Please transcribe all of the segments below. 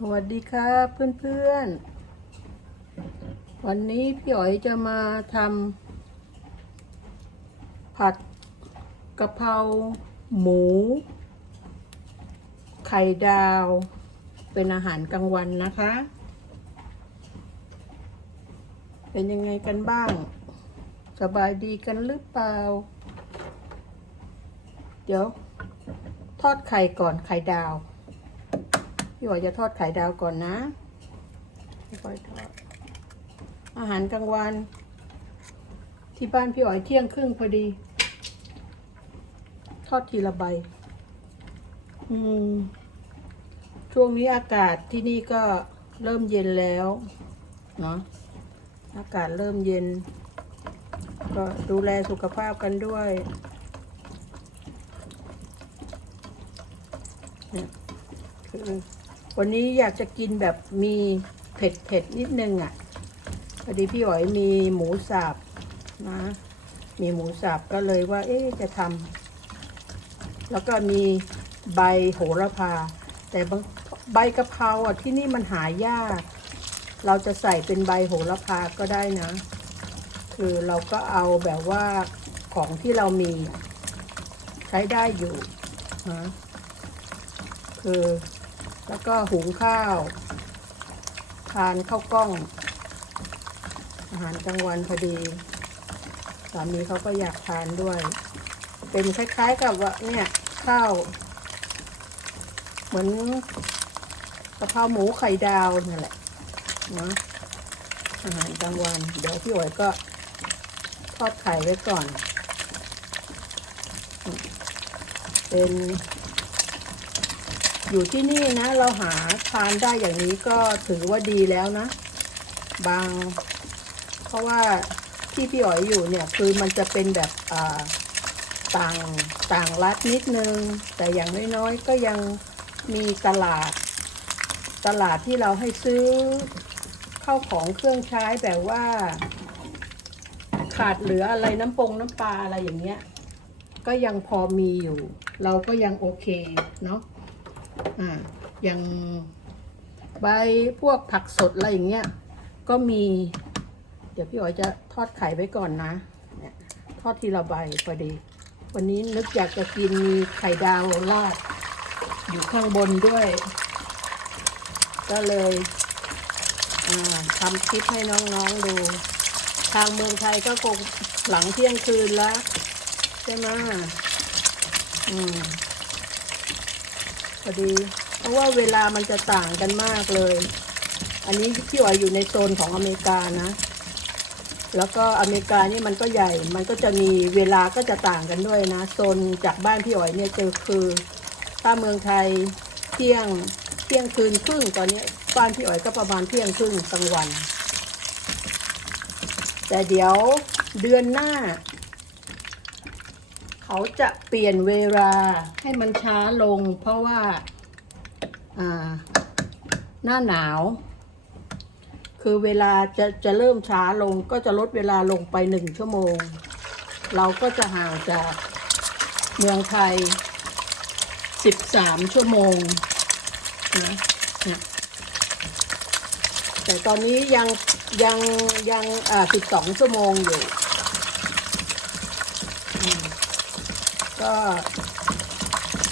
สวัสดีครับเพื่อนๆ วันนี้พี่อ๋อยจะมาทำผัดกะเพราหมู ไข่ดาว เป็นอาหารกลางวันนะคะ เป็นยังไงกันบ้าง สบายดีกันหรือเปล่า เดี๋ยว ทอดไข่ก่อนไข่ดาว พี่อ๋อยจะทอดไข่ดาวก่อนนะค่อยทอด อาหารกลางวัน ที่บ้านพี่อ๋อยเที่ยงครึ่งพอดี ทอดทีละใบ อืม ช่วงนี้อากาศที่นี่ก็เริ่มเย็นแล้วเนาะ อากาศเริ่มเย็น ก็ดูแลสุขภาพกันด้วยเนี่ยคือ วันนี้อยากจะกินแบบมีเผ็ดเผ็ดนิดนึงอะ่ะพอดีพี่อ๋อยมีหมูสับนะ มีหมูสับก็เลยว่า เอ๊ะจะทำแล้วก็มีใบโหระพา แต่ใบกะเพราอะที่นี่มันหายาก เราจะใส่เป็นใบโหระพาก็ได้นะ คือเราก็เอาแบบว่าของที่เรามีใช้ได้อยู่นะคือ แล้วก็หุงข้าว ทานข้าวกล้อง อาหารกลางวันพอดีสามีเขาก็อยากทานด้วย เป็นคล้ายๆกับว่าเนี่ย ข้าว เหมือนกะเพราหมูไข่ดาวนั่นแหละเนาะอาหารกลางวัน เดี๋ยวพี่อ๋อยก็ทอดไข่ไว้ก่อน เป็น อยู่ที่นี่นะ เราหาทานได้อย่างนี้ก็ถือว่าดีแล้วนะ บาง เพราะว่าที่พี่อ๋อยอยู่เนี่ย คือมันจะเป็นแบบต่างต่างรัฐนิดนึง แต่อย่างน้อยๆก็ยังมีตลาด ตลาดที่เราให้ซื้อเข้าของเครื่องใช้แบบว่า ขาดเหลืออะไรน้ำปงน้ำปลาอะไรอย่างเงี้ย ก็ยังพอมีอยู่ เราก็ยังโอเคเนาะ อ่าอย่างใบพวกผักสดอะไรอย่างเงี้ย ก็มี เดี๋ยวพี่อ๋อยจะทอดไข่ไว้ก่อนนะเนี่ยทอดทีละใบพอดี วันนี้นึกอยากจะกินมีไข่ดาวราดอยู่ข้างบนด้วย ก็เลยทำคลิปให้น้องๆดู ทางเมืองไทยก็คงหลังเที่ยงคืนแล้ว ใช่ไหมอืม อดี เพราะว่าเวลามันจะต่างกันมากเลย อันนี้พี่อ๋อยอยู่ในโซนของอเมริกานะ แล้วก็อเมริกานี่มันก็ใหญ่ มันก็จะมีเวลาก็จะต่างกันด้วยนะ โซนจากบ้านพี่อ๋อยเนี่ยเจอคือถ้าเมืองไทยเที่ยงเที่ยงคืนครึ่งตอนนี้บ้านพี่อ๋อยก็ประมาณเที่ยงครึ่งกลางวัน แต่เดี๋ยวเดือนหน้า เขาจะเปลี่ยนเวลาให้มันช้าลง เพราะว่าหน้าหนาว คือเวลาจะจะเริ่มช้าลงก็จะลดเวลาลงไปหนึ่งชั่วโมง เราก็จะห่างจากเมืองไทยสิบสามชั่วโมงนะนี่ยแต่ตอนนี้ยังยังยังอ่าสิบสองชั่วโมงอยู่อืม ก็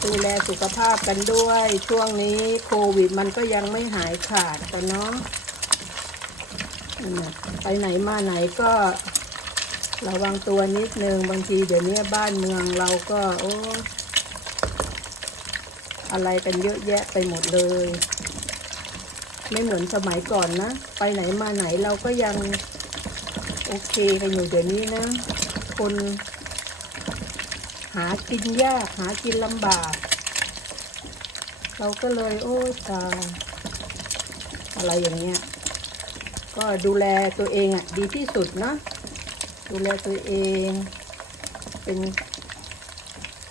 ดูแลสุขภาพกันด้วย ช่วงนี้โควิดมันก็ยังไม่หายขาดกันเนาะนั่นน่ะไปไหนมาไหนก็ระวังตัวนิดนึงบางทีเดี๋ยวนี้บ้านเมืองเราก็โอ้อะไรกันเยอะแยะไปหมดเลย ไม่เหมือนสมัยก่อนนะ ไปไหนมาไหนเราก็ยังโอเคกันอยู่เดี๋ยวนี้นะ คน หากินยากหากินลำบาก เราก็เลยโอ้ยตายอะไรอย่างเงี้ย ก็ดูแลตัวเองอะ ดีที่สุดเนะดูแลตัวเอง เป็น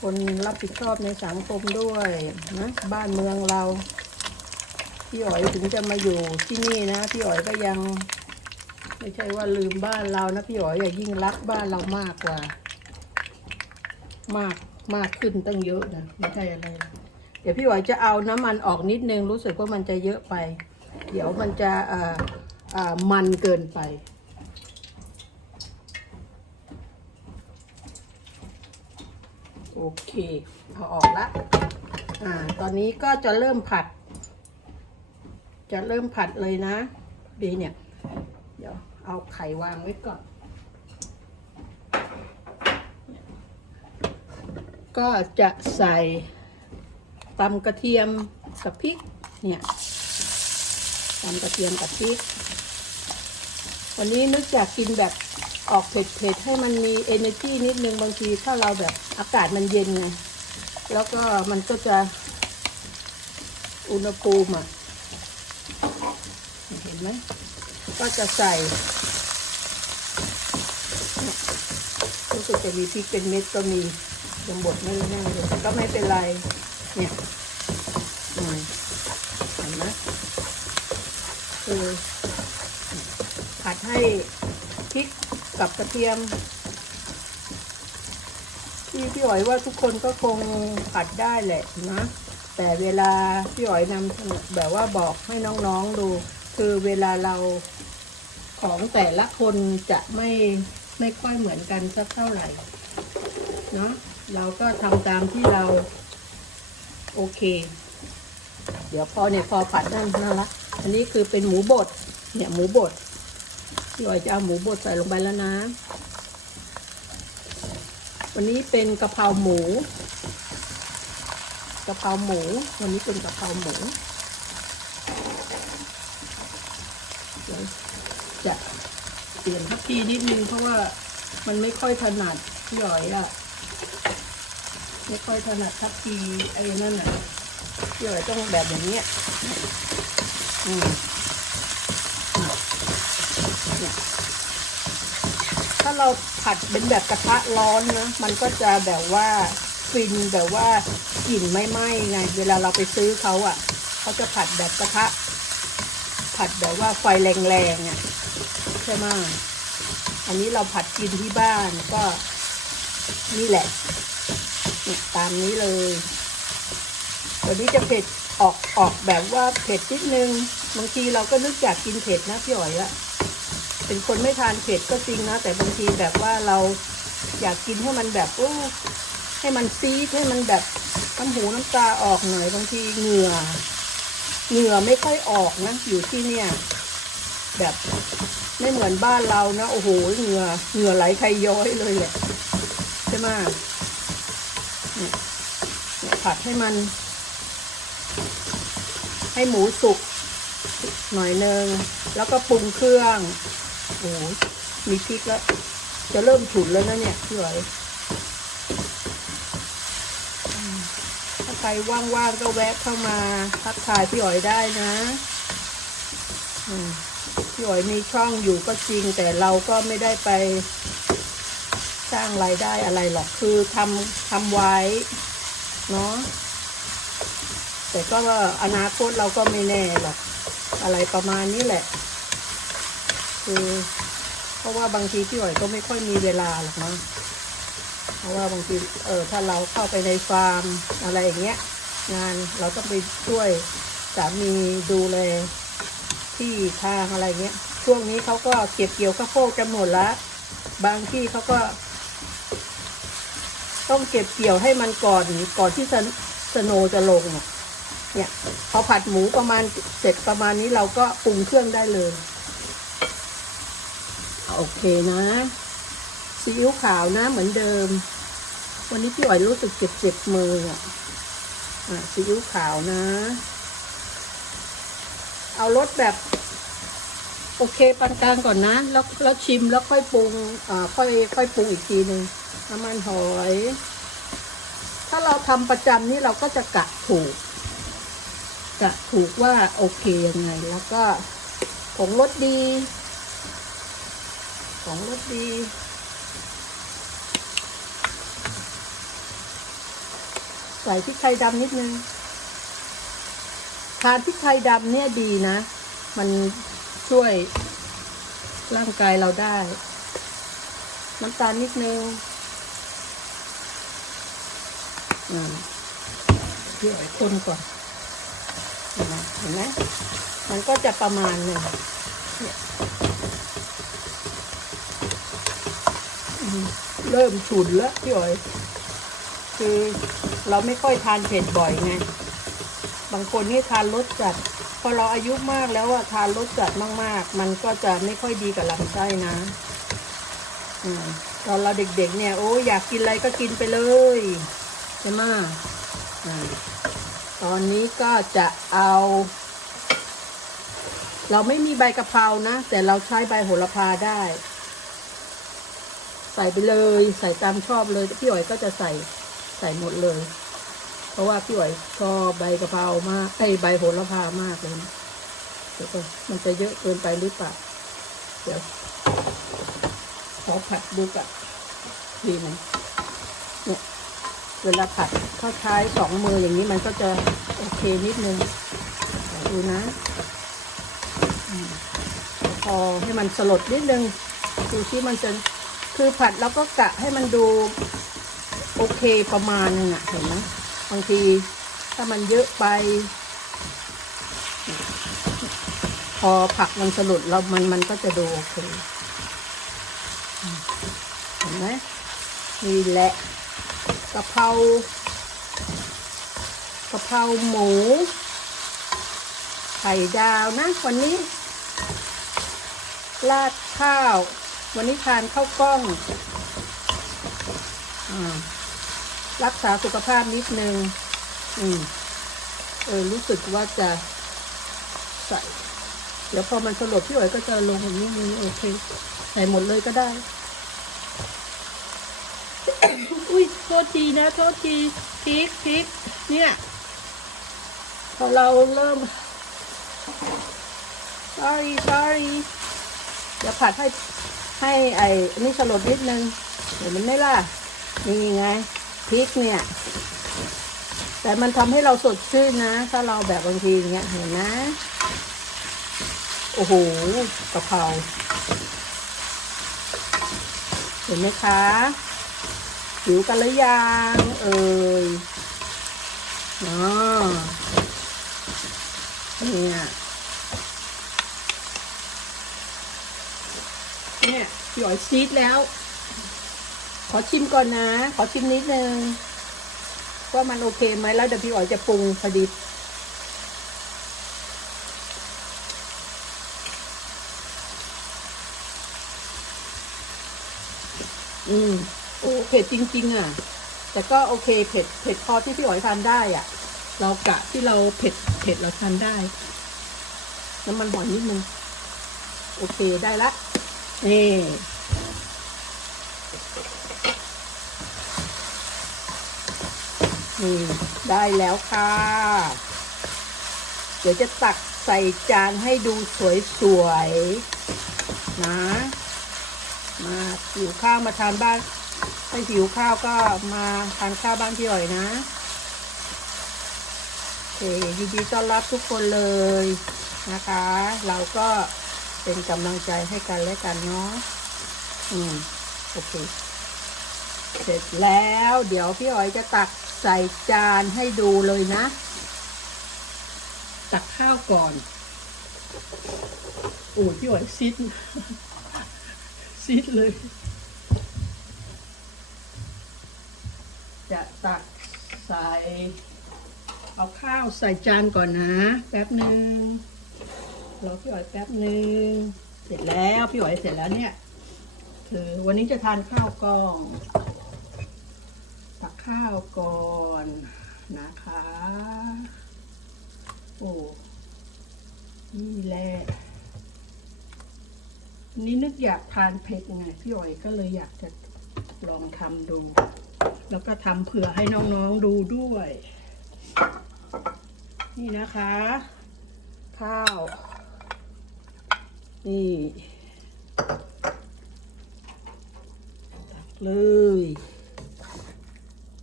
คนรับผิดชอบในสังคมด้วยนะบ้านเมืองเรา พี่อ๋อยถึงจะมาอยู่ที่นี่นะ พี่อ๋อยก็ยัง ไม่ใช่ว่าลืมบ้านเรานะพี่อ๋อยอย่ายิ่งรักบ้านเรามากกว่า มากมากขึ้นตั้งเยอะนะไม่ใช่อะไร เดี๋ยวพี่หอยจะเอาน้ำมันออกนิดนึงรู้สึกว่ามันจะเยอะไป เดี๋ยวมันจะอ่าอ่ามันเกินไปโอเคเอาออกละอ่า ตอนนี้ก็จะเริ่มผัด จะเริ่มผัดเลยนะ ดีเนี่ย เดี๋ยวเอาไข่วางไว้ก่อน ก็จะใส่ตำกระเทียมกับพริกเนี่ยตำกระเทียมกับพริก วันนี้นึกอยากกินแบบออกเผ็ดๆให้มันมี energy นิดนึงบางทีถ้าเราแบบอากาศมันเย็นไงแล้วก็มันก็จะอุณหภูมิอะเห็นไหมก็จะใส่รู้สึกจะมีพริกเป็นเม็ดก็มี ยังบดไม่แน่เลยก็ไม่เป็นไร เนี่ยอืมเห็นไหมคือผัดให้พริกกับกระเทียมพี่พี่อ๋อยว่าทุกคนก็คงผัดได้แหละนะ แต่เวลาพี่อ๋อยนำแบบว่าบอกให้น้องๆดู คือเวลาเราของแต่ละคนจะไม่ไม่ค่อยเหมือนกันสักเท่าไหร่เนาะ เราก็ทำตามที่เรา โอเค เดี๋ยวพอเนี่ยพอผัดนั่นนั่นละอันนี้คือเป็นหมูบด เนี่ยหมูบดพี่อ๋อยจะเอาหมูบดใส่ลงไปแล้วนะ วันนี้เป็นกะเพราหมูกะเพราหมู วันนี้เป็นกะเพราหมูจะเปลี่ยนทัพพีนิดนึงเพราะว่ามันไม่ค่อยถนัดพี่หยอยอะ ไม่ค่อยถนัดทัพพีไอ้นั่นน่ะพี่ยอยต้องแบบอย่างเนี้ยอืมถ้าเราผัดเป็นแบบกระทะร้อนนะ มันก็จะแบบว่าฟินแบบว่ากลิ่นไม่ไหม้ไง เวลาเราไปซื้อเขาอะ่ะเขาจะผัดแบบกระทะ ผัดแบบว่าไฟแรงๆอะใช่ไหมอันนี้เราผัดกินที่บ้านก็นี่แหละ ตามนี้เลยวันนี้จะเผ็ดออกออกแบบว่าเผ็ดนิดนึงบางทีเราก็นึกอยากกินเผ็ดนะพี่อ๋อยอะเป็นคนไม่ทานเผ็ดก็จริงนะ แต่บางทีแบบว่าเราอยากกินให้มันแบบโอ้ให้มันซีดให้มันแบบน้ำหูน้ำตาออกหน่อยบางทีเหงื่อเหงื่อไม่ค่อยออกนะอยู่ที่เนี่ย แบบไม่เหมือนบ้านเรานะ โอ้โหเหงื่อเหงื่อไหลใครย้อยเลยแหละใช่ไหม ผัดให้มัน ให้หมูสุกหน่อยนึง แล้วก็ปรุงเครื่องโอ้มีพริกแล้ว จะเริ่มฉุนแล้วนะเนี่ยพี่หอยอืมถ้าใครว่างๆก็แวะเข้ามาทักทายพี่หอยได้นะพี่หอยมีช่องอยู่ก็จริงแต่เราก็ไม่ได้ไป สร้างรายได้อะไรหรอกคือทำทำไว้เนาะแต่ก็ว่าอนาคตเราก็ไม่แน่หรอกอะไรประมาณนี้แหละ คือเพราะว่าบางทีพี่หอยก็ไม่ค่อยมีเวลาหรอกนะเพราะว่าบางทีเออถ้าเราเข้าไปในฟาร์มอะไรอย่างเงี้ย งานเราต้องไปช่วยสามีดูแลที่ทางอะไรเงี้ยช่วงนี้เขาก็เก็บเกี่ยวข้าวโพดกันหมดละบางที่เขาก็ ต้องเก็บเกี่ยวให้มันก่อนก่อนที่สนสโนจะลง เนี่ย พอผัดหมูประมาณเสร็จประมาณนี้เราก็ปรุงเครื่องได้เลย โอเคนะซีอิ๊วขาวนะเหมือนเดิม วันนี้พี่อ๋อยรู้สึกเจ็บเจ็บมืออะอะซีอิ๊วขาวนะ เอารสแบบโอเคปานกลางก่อนนะ แล้วแล้วชิมแล้วค่อยปรุงอ่าค่อยค่อยปรุงอีกทีหนึ่ง น้ำมันหอย ถ้าเราทำประจำนี่เราก็จะกะถูก กะถูกว่าโอเคยังไง แล้วก็ผงรสดีของรสดีใส่พริกไทยดำนิดนึง ทานพริกไทยดำเนี่ยดีนะ มันช่วยร่างกายเราได้ น้ำตาลนิดนึง อ่าพี่อ๋อยคนก่อนเห็นไหมเห็นไหมมันก็จะประมาณหนึ่งเนี่ยอืมเริ่มฉุนแล้วพี่อ๋อย คือเราไม่ค่อยทานเผ็ดบ่อยไง บางคนนี่ทานรสจัด พอเราอายุมากแล้วอะทานรสจัดมาก ๆ มันก็จะไม่ค่อยดีกับลำไส้นะอืมตอนเราเด็กๆ เนี่ยโอ้อยากกินอะไรก็กินไปเลยใช่ไหมตอนนี้ก็จะเอา เราไม่มีใบกะเพรานะ แต่เราใช้ใบโหระพาได้ ใส่ไปเลย ใส่ตามชอบเลย พี่อ๋อยก็จะใส่ใส่หมดเลย เพราะว่าพี่อ๋อยชอบใบกะเพรามากไอ้ใบโหระพามากเลยนะเดี๋ยวก่อนมันจะเยอะเกินไปหรือเปล่า เดี๋ยวขอผัดดูกับทีไหนึงเนี่ย เวลาผัดถ้าใช้สองมืออย่างนี้มันก็จะโอเคนิดนึงดูนะพอให้มันสลดนิดนึงดูที่มันจะคือผัดแล้วก็กะให้มันดูโอเคประมาณนึงอะเห็นไหมบางทีถ้ามันเยอะไป พอผักมันสลุดแล้วมันมันก็จะดูโอเคเห็นไหมนี่แหละ กะเพรากะเพราหมู ไข่ดาวนะ วันนี้ ราดข้าว วันนี้ทานข้าวกล้องอรักษาสุขภาพนิดนึง อืม เออ รู้สึกว่าจะใส่ เดี๋ยวพอมันสลดพี่อ๋อยก็จะลงอย่างนี้โอเค ใส่หมดเลยก็ได้ อุ้ยโทษทีนะโทษทีพริกพริกเนี่ยพอเราเริ่ม sorry sorry เดี๋ยวผัดให้ให้ไอ้นี่สลดนิดนึงเห็นมันไม่ล่ะนี่ไงพริกเนี่ย แต่มันทำให้เราสดชื่นนะ ถ้าเราแบบบางทีอย่างเงี้ยเห็นนะ โอ้โหกะเพราเห็นไหมคะ หิวกันหรือยังเอ่ยอ๋อเนี่ยเนี่ยพี่อ๋อยซีดแล้ว ขอชิมก่อนนะ ขอชิมนิดนึงว่ามันโอเคไหมแล้วเดี๋ยวพี่อ๋อยจะปรุงพอดีอืม โอ้เผ็ดจริง ๆ อะ แต่ก็โอเคเผ็ดเผ็ดพอที่พี่อ๋อยทานได้อะ เรากะที่เราเผ็ดเผ็ดเราทานได้ น้ำมันหอยนิดนึงโอเคได้ละนี่นี่ได้แล้วค่ะ เดี๋ยวจะตักใส่จานให้ดูสวย ๆ นะ มาหิวข้าวมาทานบ้าน ถ้าหิวข้าวก็มาทานข้าวบ้านพี่หน่อยนะโอเคยินดีต้อนรับทุกคนเลยนะคะ เราก็เป็นกำลังใจให้กันและกันเนาะอืมโอเค เสร็จแล้วเดี๋ยวพี่อ๋อยจะตักใส่จานให้ดูเลยนะ ตักข้าวก่อนอ้ยพี่อ๋อยซิดซิดเลย จะตักใส่ เอาข้าวใส่จานก่อนนะ แป๊บหนึ่งรอพี่อ๋อยแป๊บหนึ่งเสร็จแล้วพี่อ๋อยเสร็จแล้วเนี่ย คือวันนี้จะทานข้าวกล้อง ตักข้าวก่อนนะคะ โอ้นี่แหละวันนี่นึกอยากทานเผ็ดไงพี่อ๋อยก็เลยอยากจะลองทำดู แล้วก็ทำเผื่อให้น้องๆดูด้วย นี่นะคะ ข้าว นี่ตักเลย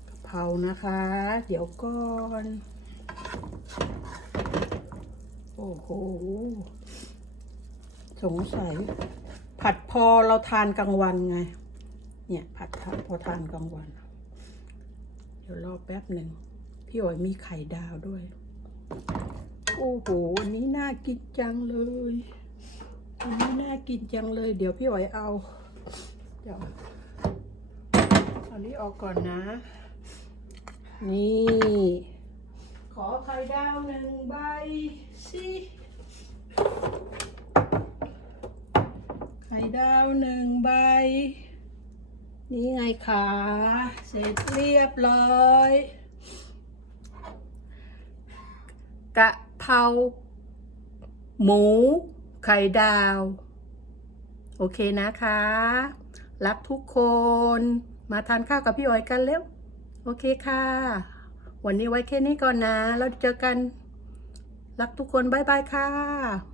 กะเพรานะคะ เดี๋ยวก่อน โอ้โห สงสัย ผัดพอเราทานกลางวันไง เนี่ย ผัดพอทานกลางวัน ดี๋ยวรอแป๊บหนึ่ง พี่อ๋อยมีไข่ดาวด้วย โอ้โหวันนี้น่ากินจังเลยวันนี้น่ากินจังเลย เดี๋ยวพี่อ๋อยเอา เดี๋ยวเอานี้ออกก่อนนะ นี่ ขอไข่ดาวหนึ่งใบสิไข่ดาวหนึ่งใบ นี่ไงคะเสร็จเรียบร้อย กะเพราหมู ไข่ดาว โอเคนะคะ รักทุกคน มาทานข้าวกับพี่อ๋อยกันเร็ว โอเคค่ะ วันนี้ไว้แค่นี้ก่อนนะ แล้วเจอกัน รักทุกคน บ๊ายบายค่ะ